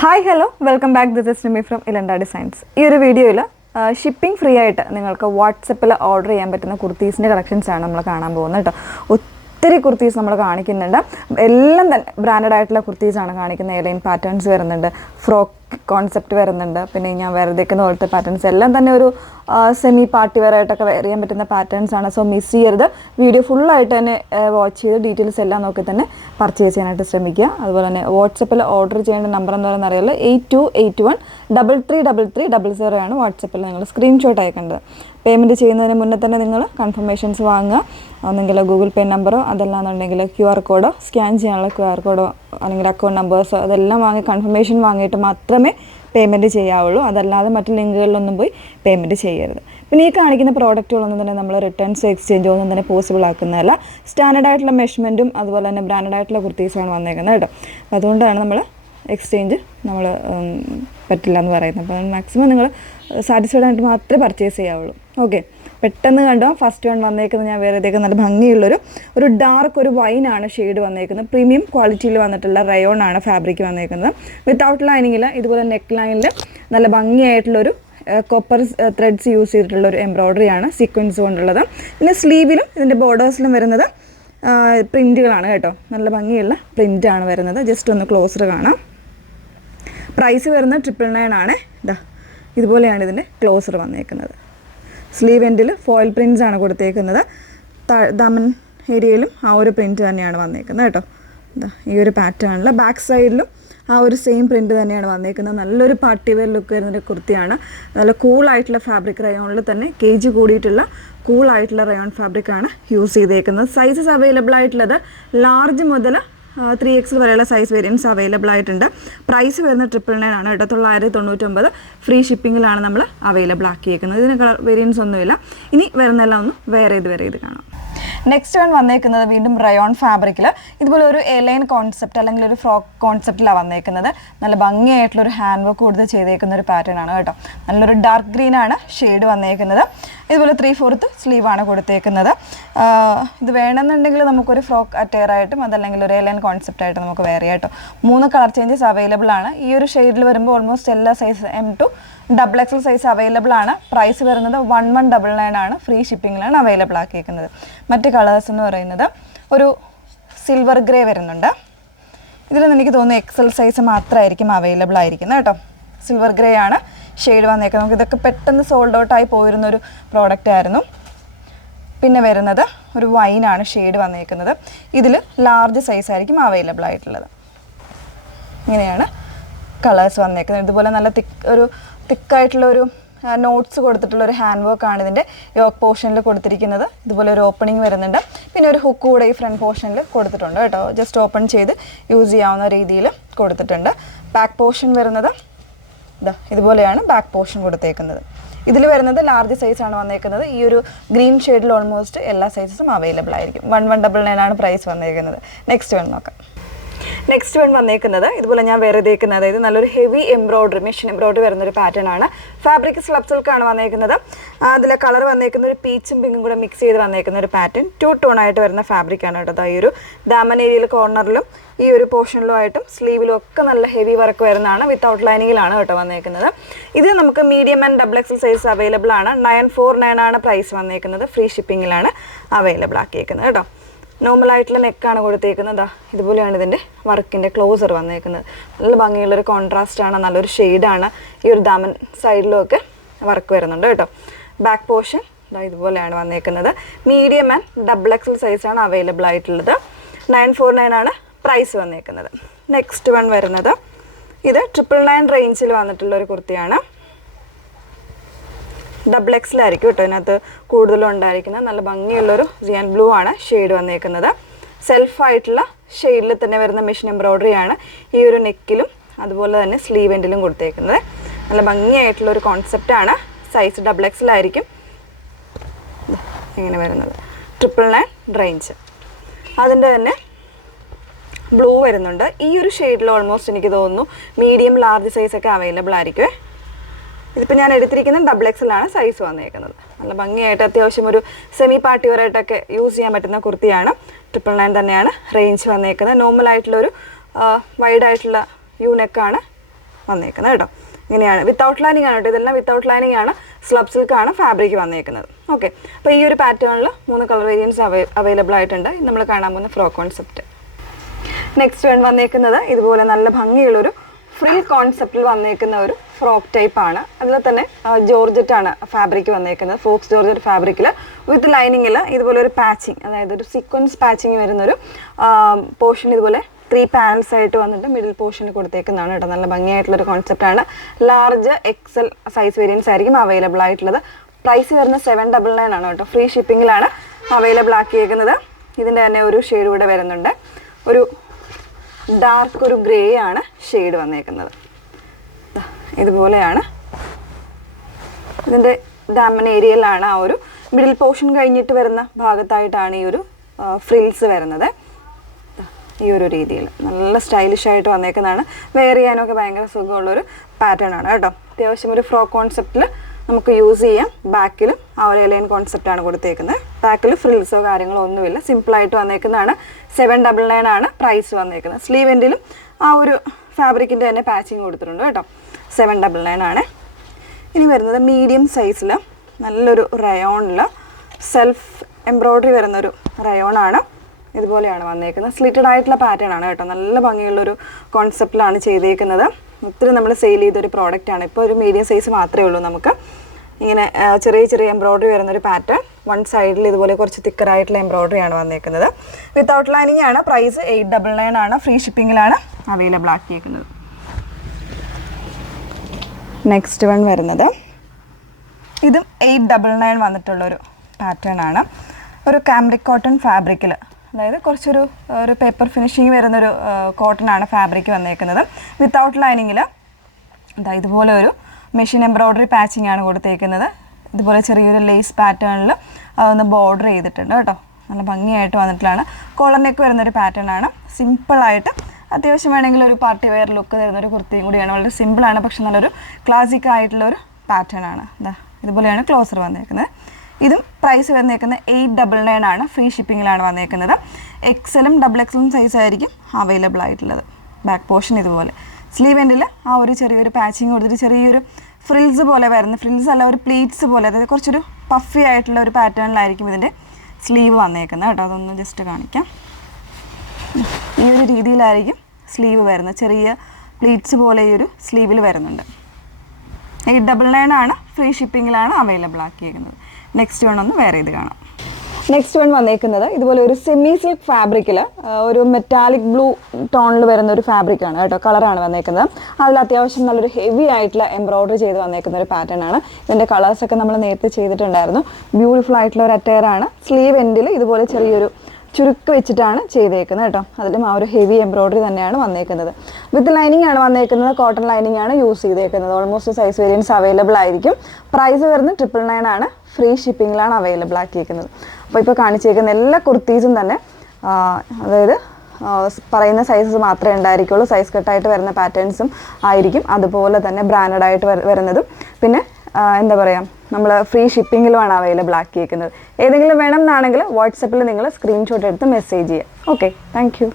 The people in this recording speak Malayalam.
Hi hello welcome back. This is Nimi from Ilanda designs. ഈ ഒരു വീഡിയോയിൽ ഷിപ്പിംഗ് ഫ്രീ ആയിട്ട് നിങ്ങൾക്ക് വാട്സപ്പിൽ ഓർഡർ ചെയ്യാൻ പറ്റുന്ന കുർത്തീസിൻ്റെ കളക്ഷൻസാണ് നമ്മൾ കാണാൻ പോകുന്നത് കേട്ടോ. ഒത്തിരി കുർത്തീസ് നമ്മൾ കാണിക്കുന്നുണ്ട്. എല്ലാം തന്നെ ബ്രാൻഡഡ് ആയിട്ടുള്ള കുർത്തീസാണ് കാണിക്കുന്നത്. എയർലൈൻ പാറ്റേൺസ് വരുന്നുണ്ട്, ഫ്രോക്ക് കോൺസെപ്റ്റ് വരുന്നുണ്ട്, പിന്നെ ഞാൻ വെറുതെക്കുന്ന പോലത്തെ പാറ്റേൺസ് എല്ലാം തന്നെ ഒരു സെമി പാർട്ടി വെയർ ആയിട്ടൊക്കെ വെയർ ചെയ്യാൻ പറ്റുന്ന പാറ്റേൺസ് ആണ്. സോ മിസ് ചെയ്യരുത്. വീഡിയോ ഫുള്ളായിട്ട് തന്നെ വാച്ച് ചെയ്ത് ഡീറ്റെയിൽസ് എല്ലാം നോക്കി തന്നെ പർച്ചേസ് ചെയ്യാനായിട്ട് ശ്രമിക്കുക. അതുപോലെ തന്നെ വാട്സപ്പിൽ ഓർഡർ ചെയ്യേണ്ട നമ്പർ എന്ന് പറയുന്നത് അറിയാലോ, 8281333300 ആണ് വാട്സപ്പിൽ നിങ്ങൾ സ്ക്രീൻഷോട്ട് അയക്കേണ്ടത്. പേയ്മെൻറ്റ് ചെയ്യുന്നതിന് മുന്നേ തന്നെ നിങ്ങൾ കൺഫർമേഷൻസ് വാങ്ങുക. ഒന്നെങ്കിൽ ഗൂഗിൾ പേ നമ്പറോ അതല്ലാന്നുണ്ടെങ്കിൽ QR കോഡോ, സ്കാൻ ചെയ്യാനുള്ള QR കോഡോ അല്ലെങ്കിൽ അക്കൗണ്ട് നമ്പേഴ്സോ അതെല്ലാം വാങ്ങി കൺഫർമേഷൻ വാങ്ങിയിട്ട് മാത്രമേ പേയ്മെൻറ്റ് ചെയ്യാവുള്ളൂ. അതല്ലാതെ മറ്റ് ലിങ്കുകളിലൊന്നും പോയി പേയ്മെൻറ്റ് ചെയ്യരുത്. പിന്നെ ഈ കാണിക്കുന്ന പ്രോഡക്റ്റുകളൊന്നും തന്നെ നമ്മൾ റിട്ടേൺസ് എക്സ്ചേഞ്ചോ ഒന്നും തന്നെ പോസിബിൾ ആക്കുന്നതല്ല. സ്റ്റാൻഡേർഡ് ആയിട്ടുള്ള മെഷർമെൻറ്റും അതുപോലെ തന്നെ ബ്രാൻഡഡ് ആയിട്ടുള്ള കുർത്തീസാണ് വന്നേക്കുന്നത് കേട്ടോ. അപ്പോൾ അതുകൊണ്ടാണ് നമ്മൾ എക്സ്ചേഞ്ച് നമ്മൾ പറ്റില്ല എന്ന് പറയുന്നത്. അപ്പോൾ മാക്സിമം നിങ്ങൾ സാറ്റിസ്ഫൈഡ് ആയിട്ട് മാത്രമേ പർച്ചേസ് ചെയ്യാവുള്ളൂ. ഓക്കെ, പെട്ടെന്ന് കണ്ടോ ഫസ്റ്റ് വൺ വന്നേക്കുന്നത് ഞാൻ വേറെ നല്ല ഭംഗിയുള്ളൊരു ഡാർക്ക് ഒരു വൈനാണ് ഷെയ്ഡ് വന്നേക്കുന്നത്. പ്രീമിയം ക്വാളിറ്റിയിൽ വന്നിട്ടുള്ള റയോൺ ആണ് ഫാബ്രിക് വന്നേക്കുന്നത്. വിത്തൗട്ട് ലൈനിങ്ങിൽ ഇതുപോലെ നെക്ക് ലൈനിൽ നല്ല ഭംഗിയായിട്ടുള്ളൊരു കോപ്പർ ത്രെഡ്സ് യൂസ് ചെയ്തിട്ടുള്ളൊരു എംബ്രോയ്ഡറിയാണ് സീക്വൻസ് കൊണ്ടുള്ളത്. പിന്നെ സ്ലീവിലും ഇതിൻ്റെ ബോർഡേഴ്സിലും വരുന്നത് പ്രിൻറ്റുകളാണ് കേട്ടോ. നല്ല ഭംഗിയുള്ള പ്രിൻ്റാണ് വരുന്നത്. ജസ്റ്റ് ഒന്ന് ക്ലോസർ കാണാം. പ്രൈസ് വരുന്നത് 999 ആണ്. ഇതുപോലെയാണ് ഇതിൻ്റെ ക്ലോസർ വന്നേക്കുന്നത്. സ്ലീവ് എൻഡിൽ ഫോയിൽ പ്രിൻറ്റ്സ് ആണ് കൊടുത്തേക്കുന്നത്. ദമൻ ഏരിയയിലും ആ ഒരു പ്രിൻറ്റ് തന്നെയാണ് വന്നേക്കുന്നത് കേട്ടോ. ഈ ഒരു പാറ്റേണിൽ ബാക്ക് സൈഡിലും ആ ഒരു സെയിം പ്രിൻറ്റ് തന്നെയാണ് വന്നേക്കുന്നത്. നല്ലൊരു പാർട്ടി വെയർ ലുക്ക് വരുന്നൊരു കുർത്തിയാണ്. നല്ല കൂളായിട്ടുള്ള ഫാബ്രിക്, റയോണിൽ തന്നെ KG കൂടിയിട്ടുള്ള കൂളായിട്ടുള്ള റയോൺ ഫാബ്രിക്കാണ് യൂസ് ചെയ്തേക്കുന്നത്. സൈസസ് അവൈലബിൾ ആയിട്ടുള്ളത് ലാർജ് മുതൽ 3XL വരെയുള്ള സൈസ് വേരിയൻസ് അവൈലബിൾ ആയിട്ടുണ്ട്. പ്രൈസ് വരുന്നത് 999 ആണ് കേട്ടോ. 999 ഫ്രീ ഷിപ്പിങ്ങിലാണ് നമ്മൾ അവൈലബിൾ ആക്കിയേക്കുന്നത്. ഇതിന് കളർ വേരിയൻസ് ഒന്നുമില്ല. ഇനി വരുന്നതെല്ലാം ഒന്ന് വേറെ ഇത് കാണാം. നെക്സ്റ്റ് വൺ വന്നേക്കുന്നത് വീണ്ടും റയോൺ ഫാബ്രിക്കിൽ ഇതുപോലെ ഒരു എലൈൻ കോൺസെപ്റ്റ് അല്ലെങ്കിൽ ഒരു ഫ്രോക്ക് കോൺസെപ്റ്റിലാണ് വന്നേക്കുന്നത്. നല്ല ഭംഗിയായിട്ടുള്ളൊരു ഹാൻഡ് വർക്ക് കൊടുത്ത് ചെയ്തേക്കുന്ന ഒരു പാറ്റേൺ ആണ് കേട്ടോ. നല്ലൊരു ഡാർക്ക് ഗ്രീൻ ആണ് ഷെയ്ഡ് വന്നേക്കുന്നത്. ഇതുപോലെ 3/4 സ്ലീവാണ് കൊടുത്തേക്കുന്നത്. ഇത് വേണമെന്നുണ്ടെങ്കിൽ നമുക്കൊരു ഫ്രോക്ക് അറ്റയറായിട്ടും അതല്ലെങ്കിൽ ഒരു എലൈൻ കോൺസെപ്റ്റായിട്ട് നമുക്ക് വെയർ ചെയ്യാം കേട്ടോ. 3 കളർ ചേഞ്ചസ് അവൈലബിൾ ആണ്. ഈ ഒരു ഷെയ്ഡിൽ വരുമ്പോൾ ഓൾമോസ്റ്റ് എല്ലാ size M to XXL size available ആണ്. പ്രൈസ് വരുന്നത് 1199 ആണ്. ഫ്രീ ഷിപ്പിങ്ങിലാണ് അവൈലബിൾ ആക്കിയേക്കുന്നത്. മറ്റ് കളേഴ്സ് എന്ന് പറയുന്നത് ഒരു സിൽവർ ഗ്രേ വരുന്നുണ്ട്. ഇതിൽ എനിക്ക് തോന്നുന്നു XL സൈസ് മാത്രമായിരിക്കും അവൈലബിൾ ആയിരിക്കുന്നത് കേട്ടോ. സിൽവർ ഗ്രേ ആണ് ഷെയ്ഡ് വന്നേക്കുന്നത്. നമുക്ക് ഇതൊക്കെ പെട്ടെന്ന് സോൾഡ് ഔട്ടായി പോയിരുന്നൊരു പ്രോഡക്റ്റ് ആയിരുന്നു. പിന്നെ വരുന്നത് ഒരു വൈനാണ് ഷെയ്ഡ് വന്നേക്കുന്നത്. ഇതിൽ ലാർജ് സൈസ് ആയിരിക്കും അവൈലബിൾ ആയിട്ടുള്ളത്. ഇങ്ങനെയാണ് കളേഴ്സ് വന്നേക്കുന്നത്. ഇതുപോലെ നല്ല തിക്കായിട്ടുള്ളൊരു നോട്ട്സ് കൊടുത്തിട്ടുള്ളൊരു ഹാൻഡ് വർക്കാണ് ഇതിൻ്റെ യോക്ക് പോർഷനിൽ കൊടുത്തിരിക്കുന്നത്. ഇതുപോലെ ഒരു ഓപ്പണിംഗ് വരുന്നുണ്ട്. പിന്നെ ഒരു ഹുക്ക് കൂടെ ഈ ഫ്രണ്ട് പോർഷനിൽ കൊടുത്തിട്ടുണ്ട് കേട്ടോ. ജസ്റ്റ് ഓപ്പൺ ചെയ്ത് യൂസ് ചെയ്യാവുന്ന രീതിയിൽ കൊടുത്തിട്ടുണ്ട്. ബാക്ക് പോർഷൻ വരുന്നത് ഇതുപോലെയാണ് ബാക്ക് പോർഷൻ കൊടുത്തേക്കുന്നത്. ഇതിൽ വരുന്നത് ലാർജ് സൈസാണ് വന്നേക്കുന്നത്. ഈ ഒരു ഗ്രീൻ ഷെയ്ഡിൽ ഓൾമോസ്റ്റ് എല്ലാ സൈസസും അവൈലബിൾ ആയിരിക്കും. 1199 ആണ് പ്രൈസ് വന്നേക്കുന്നത്. നെക്സ്റ്റ് വൺ നോക്കാം. നെക്സ്റ്റ് വൺ വന്നേക്കുന്നത് ഇതുപോലെ ഞാൻ വേറെ തേക്കുന്നത്, അതായത് നല്ലൊരു ഹെവി എംബ്രോയ്ഡറി, മെഷീൻ എംബ്രോയ്ഡറി വരുന്നൊരു പാറ്റേൺ ആണ്. ഫാബ്രിക് സ്ലബ് സിൽക്കാണ് വന്നേക്കുന്നത്. അതിലെ കളർ വന്നേക്കുന്ന ഒരു പീച്ചും പിങ്കും കൂടെ മിക്സ് ചെയ്ത് വന്നേക്കുന്ന ഒരു പാറ്റേൺ. 2 ടോൺ ആയിട്ട് വരുന്ന ഫാബ്രിക്കാണ് കേട്ടോ. ഈ ഒരു ദാമൻ ഏരിയയിൽ കോർണറിലും ഈ ഒരു പോർഷനിലും ആയിട്ടും സ്ലീവിലും ഒക്കെ നല്ല ഹെവി വർക്ക് വരുന്നതാണ്. വിത്തൗട്ട് ലൈനിങ്ങിലാണ് കേട്ടോ വന്നേക്കുന്നത്. ഇത് നമുക്ക് medium and XXL size available ആണ്. 949 ആണ് പ്രൈസ് വന്നേക്കുന്നത്. ഫ്രീ ഷിപ്പിങ്ങിലാണ് അവൈലബിൾ ആക്കിയേക്കുന്നത് കേട്ടോ. നോർമലായിട്ടുള്ള നെക്കാണ് കൊടുത്തേക്കുന്നത്. ഇതുപോലെയാണ് ഇതിൻ്റെ വർക്കിൻ്റെ ക്ലോസർ വന്നേക്കുന്നത്. നല്ല ഭംഗിയുള്ളൊരു കോൺട്രാസ്റ്റാണ്, നല്ലൊരു ഷെയ്ഡാണ്. ഈ ഒരു ദാമൻ സൈഡിലും ഒക്കെ വർക്ക് വരുന്നുണ്ട് കേട്ടോ. ബാക്ക് പോർഷൻ ഇതുപോലെയാണ് വന്നേക്കുന്നത്. മീഡിയം ആൻഡ് XXL സൈസാണ് അവൈലബിൾ ആയിട്ടുള്ളത്. 949 ആണ് പ്രൈസ് വന്നേക്കുന്നത്. നെക്സ്റ്റ് വൺ വരുന്നത് ഇത് 999 റേഞ്ചിൽ വന്നിട്ടുള്ള ഒരു കുർത്തിയാണ്. XXL ആയിരിക്കും കേട്ടോ. ഇതിനകത്ത് കൂടുതലും ഉണ്ടായിരിക്കുന്നത്. നല്ല ഭംഗിയുള്ളൊരു സിയാൻ ബ്ലൂ ആണ് ഷെയ്ഡ് വന്നേക്കുന്നത്. സെൽഫായിട്ടുള്ള ഷെയ്ഡിൽ തന്നെ വരുന്ന മെഷീൻ എംബ്രോയ്ഡറി ആണ് ഈ ഒരു നെക്കിലും അതുപോലെ തന്നെ സ്ലീവ് എൻഡിലും കൊടുത്തേക്കുന്നത്. നല്ല ഭംഗിയായിട്ടുള്ളൊരു കോൺസെപ്റ്റാണ്. സൈസ് XXL ആയിരിക്കും ഇങ്ങനെ വരുന്നത്. 999 റേഞ്ച്. അതിൻ്റെ തന്നെ ബ്ലൂ വരുന്നുണ്ട്. ഈ ഒരു ഷെയ്ഡിൽ ഓൾമോസ്റ്റ് എനിക്ക് തോന്നുന്നു മീഡിയം ലാർജ് സൈസൊക്കെ അവൈലബിൾ ആയിരിക്കും. ഇതിപ്പോൾ ഞാൻ എടുത്തിരിക്കുന്നത് XXL ആണ് സൈസ് വന്നേക്കുന്നത്. നല്ല ഭംഗിയായിട്ട് അത്യാവശ്യം ഒരു സെമി പാർട്ടി വെയറായിട്ടൊക്കെ യൂസ് ചെയ്യാൻ പറ്റുന്ന കുർത്തിയാണ്. 999 തന്നെയാണ് റേഞ്ച് വന്നേക്കുന്നത്. നോർമൽ ആയിട്ടുള്ളൊരു വൈഡ് ആയിട്ടുള്ള യു നെക്കാണ് വന്നേക്കുന്നത് കേട്ടോ. ഇങ്ങനെയാണ്, വിത്തൗട്ട് ലൈനിങ് ആണ് കേട്ടോ, ഇതെല്ലാം വിത്തൗട്ട് ലൈനിങ് ആണ്, സ്ലബ് സിൽക്കാണ് ഫാബ്രിക് വന്നേക്കുന്നത്. ഓക്കെ, അപ്പോൾ ഈ ഒരു പാറ്റേണിൽ 3 കളർ വേരിയൻസ് അവൈലബിൾ ആയിട്ടുണ്ട്. നമ്മൾ കാണാൻ പോകുന്ന ഫ്രോക്ക് കോൺസെപ്റ്റ്. നെക്സ്റ്റ് വന്നേക്കുന്നത് ഇതുപോലെ നല്ല ഭംഗിയുള്ളൊരു ഫ്രിൽ കോൺസെപ്റ്റിൽ വന്നേക്കുന്ന ഒരു ഫ്രോക്ക് ടൈപ്പ് ആണ്. അതിൽ തന്നെ ജോർജറ്റ് ആണ് ഫാബ്രിക് വന്നേക്കുന്നത്, ഫോക്സ് ജോർജറ്റ് ഫാബ്രിക്കിൽ വിത്ത് ലൈനിങ്ങിൽ ഇതുപോലെ ഒരു പാച്ചിങ്, അതായത് ഒരു സീക്വൻസ് പാച്ചിങ് വരുന്നൊരു പോർഷൻ ഇതുപോലെ 3 പാനൽസ് ആയിട്ട് വന്നിട്ട് മിഡിൽ പോർഷനിൽ കൊടുത്തേക്കുന്നതാണ് കേട്ടോ. നല്ല ഭംഗിയായിട്ടുള്ളൊരു കോൺസെപ്റ്റാണ്. ലാർജ് എക്സൽ സൈസ് വേരിയൻസ് ആയിരിക്കും അവൈലബിൾ ആയിട്ടുള്ളത്. പ്രൈസ് വരുന്നത് 799 ആണ് കേട്ടോ. ഫ്രീ ഷിപ്പിങ്ങിലാണ് അവൈലബിൾ ആക്കിയേക്കുന്നത്. ഇതിൻ്റെ തന്നെ ഒരു ഷെയ്ഡ് കൂടെ വരുന്നുണ്ട്, ഒരു ഡാർക്ക് ഒരു ഗ്രേ ആണ് ഷെയ്ഡ് വന്നേക്കുന്നത്. ഇതുപോലെയാണ് ഇതിൻ്റെ ഡാമൻ ഏരിയയിലാണ് ആ ഒരു മിഡിൽ പോർഷൻ കഴിഞ്ഞിട്ട് വരുന്ന ഭാഗത്തായിട്ടാണ് ഈ ഒരു ഫ്രിൽസ് വരുന്നത്. ഈ ഒരു രീതിയിൽ നല്ല സ്റ്റൈലിഷ് ആയിട്ട് വന്നേക്കുന്നതാണ്. വെയർ ചെയ്യാനൊക്കെ ഭയങ്കര സുഖമുള്ളൊരു പാറ്റേൺ ആണ് കേട്ടോ. അത്യാവശ്യം ഒരു ഫ്രോക്ക് കോൺസെപ്റ്റിൽ നമുക്ക് യൂസ് ചെയ്യാം. ബാക്കിലും ആ ഒരു എലൈൻ കോൺസെപ്റ്റാണ് കൊടുത്തേക്കുന്നത്. ബാക്കിൽ ഫ്രിൽസോ കാര്യങ്ങളോ ഒന്നുമില്ല, സിമ്പിളായിട്ട് വന്നേക്കുന്നതാണ്. 799 ആണ് പ്രൈസ് വന്നേക്കുന്നത്. സ്ലീവ് എൻഡിലും ആ ഒരു ഫാബ്രിക്കിൻ്റെ തന്നെ പാച്ചിങ് കൊടുത്തിട്ടുണ്ട് കേട്ടോ. 799 ആണ്. ഇനി വരുന്നത് മീഡിയം സൈസിൽ നല്ലൊരു റയോണിൽ സെൽഫ് എംബ്രോയ്ഡറി വരുന്നൊരു റയോണാണ്. ഇതുപോലെയാണ് വന്നേക്കുന്നത്. സ്ലിറ്റഡ് ആയിട്ടുള്ള പാറ്റേൺ ആണ് കേട്ടോ. നല്ല ഭംഗിയുള്ളൊരു കോൺസെപ്റ്റിലാണ് ചെയ്തേക്കുന്നത്. ഒത്തിരി നമ്മൾ സെയിൽ ചെയ്തൊരു പ്രോഡക്റ്റാണ്. ഇപ്പോൾ ഒരു മീഡിയം സൈസ് മാത്രമേ ഉള്ളൂ നമുക്ക്. ഇങ്ങനെ ചെറിയ ചെറിയ എംബ്രോയ്ഡറി വരുന്നൊരു പാറ്റേൺ, വൺ സൈഡിൽ ഇതുപോലെ കുറച്ച് തിക്കറായിട്ടുള്ള എംബ്രോയ്ഡറി ആണ് വന്നേക്കുന്നത്. വിത്തൗട്ട് ലൈനിങ് ആണ്. പ്രൈസ് 899 ആണ്. ഫ്രീ ഷിപ്പിങ്ങിലാണ് അവൈലബിൾ ആക്കിയേക്കുന്നത്. നെക്സ്റ്റ് വൺ വരുന്നത് ഇതും 899 വന്നിട്ടുള്ളൊരു പാറ്റേൺ ആണ്. ഒരു കാംബ്രിക് കോട്ടൺ ഫാബ്രിക്കിൽ, അതായത് കുറച്ചൊരു പേപ്പർ ഫിനിഷിങ് വരുന്നൊരു കോട്ടൺ ആണ് ഫാബ്രിക് വന്നേക്കുന്നത്. വിത്തൗട്ട് ലൈനിങ്ങിൽ ഇതുപോലെ ഒരു മെഷീൻ എംബ്രോയ്ഡറി പാച്ചിങ് ആണ് കൊടുത്തേക്കുന്നത്. ഇതുപോലെ ചെറിയൊരു ലേസ് പാറ്റേണിൽ അതൊന്ന് ബോർഡർ ചെയ്തിട്ടുണ്ട് കേട്ടോ. നല്ല ഭംഗിയായിട്ട് വന്നിട്ടുള്ളതാണ്. കോളർ നെക്ക് വരുന്നൊരു പാറ്റേൺ ആണ്. സിമ്പിളായിട്ട് അത്യാവശ്യം വേണമെങ്കിൽ ഒരു പാർട്ടി വെയർ ലുക്ക് തരുന്നൊരു കുർത്തിയും കൂടിയാണ്. വളരെ സിമ്പിളാണ്, പക്ഷെ നല്ലൊരു ക്ലാസിക് ആയിട്ടുള്ളൊരു പാറ്റേൺ ആണ്. ഇതുപോലെയാണ് ക്ലോസർ വന്നേക്കുന്നത്. ഇതും പ്രൈസ് വന്നേക്കുന്നത് 899 ആണ്. ഫ്രീ ഷിപ്പിങ്ങിലാണ് വന്നേക്കുന്നത്. എക്സലും ഡബിൾ എക്സലും സൈസ് ആയിരിക്കും അവൈലബിൾ ആയിട്ടുള്ളത്. ബാക്ക് പോർഷൻ ഇതുപോലെ, സ്ലീവ് എൻഡിൽ ആ ഒരു ചെറിയൊരു പാച്ചിങ് കൊടുത്തിട്ട് ചെറിയൊരു ഫ്രിൽസ് പോലെ വരുന്ന, ഫ്രിൽസ് അല്ല ഒരു പ്ലീറ്റ്സ് പോലെ, അതായത് കുറച്ചൊരു പഫി ആയിട്ടുള്ള ഒരു പാറ്റേണിലായിരിക്കും ഇതിൻ്റെ സ്ലീവ് വന്നേക്കുന്നത് കേട്ടോ. അതൊന്ന് ജസ്റ്റ് കാണിക്കാം. ഈ ഒരു രീതിയിലായിരിക്കും സ്ലീവ് വരുന്നത്. ചെറിയ പ്ലീറ്റ്സ് പോലെ ഈ ഒരു സ്ലീവിൽ വരുന്നുണ്ട്. 899 ആണ്. ഫ്രീ ഷിപ്പിങ്ങിലാണ് അവൈലബിൾ ആക്കിയിരിക്കുന്നത്. നെക്സ്റ്റ് വൺ ഒന്ന് വേറെ ഇത് കാണാം. നെക്സ്റ്റ് വൺ വന്നേക്കുന്നത് ഇതുപോലെ ഒരു സെമി സിൽക്ക് ഫാബ്രിക്കിൽ ഒരു മെറ്റാലിക് ബ്ലൂ ടോണിൽ വരുന്ന ഒരു ഫാബ്രിക്കാണ് കേട്ടോ. കളറാണ് വന്നേക്കുന്നത്. അതിൽ അത്യാവശ്യം നല്ലൊരു ഹെവി ആയിട്ടുള്ള എംബ്രോയ്ഡറി ചെയ്ത് വന്നേക്കുന്ന ഒരു പാറ്റേൺ ആണ്. ഇതിൻ്റെ കളേഴ്സൊക്കെ നമ്മൾ നേരത്തെ ചെയ്തിട്ടുണ്ടായിരുന്നു. ബ്യൂട്ടിഫുൾ ആയിട്ടുള്ള ഒരു അറ്റയറാണ്. സ്ലീവ് എൻഡിൽ ഇതുപോലെ ചെറിയൊരു ചുരുക്ക് വെച്ചിട്ടാണ് ചെയ്തേക്കുന്നത് കേട്ടോ. അതിലും ആ ഒരു ഹെവി എംബ്രോയ്ഡറി തന്നെയാണ് വന്നേക്കുന്നത്. വിത്ത് ലൈനിങ് ആണ് വന്നേക്കുന്നത്. കോട്ടൺ ലൈനിങ് ആണ് യൂസ് ചെയ്തേക്കുന്നത്. ഓൾമോസ്റ്റ് സൈസ് വേരിയൻസ് അവൈലബിൾ ആയിരിക്കും. പ്രൈസ് വരുന്നത് 999 ആണ്. ഫ്രീ ഷിപ്പിങ്ങിലാണ് അവൈലബിൾ ആക്കിയിരിക്കുന്നത്. അപ്പോൾ ഇപ്പോൾ കാണിച്ചേക്കുന്ന എല്ലാ കുർത്തീസും തന്നെ അതായത് പറയുന്ന സൈസസ് മാത്രമേ ഉണ്ടായിരിക്കുള്ളൂ. സൈസ് കട്ടായിട്ട് വരുന്ന പാറ്റേൺസും ആയിരിക്കും. അതുപോലെ തന്നെ ബ്രാൻഡഡ് ആയിട്ട് വരുന്നതും പിന്നെ എന്താ പറയുക, നമ്മൾ ഫ്രീ ഷിപ്പിങ്ങിലുമാണ് അവൈലബിൾ ആക്കിയിരിക്കുന്നത്. ഏതെങ്കിലും വേണം എന്നാണെങ്കിൽ വാട്സപ്പിൽ നിങ്ങൾ സ്ക്രീൻഷോട്ട് എടുത്ത് മെസ്സേജ് ചെയ്യുക. Okay, thank you.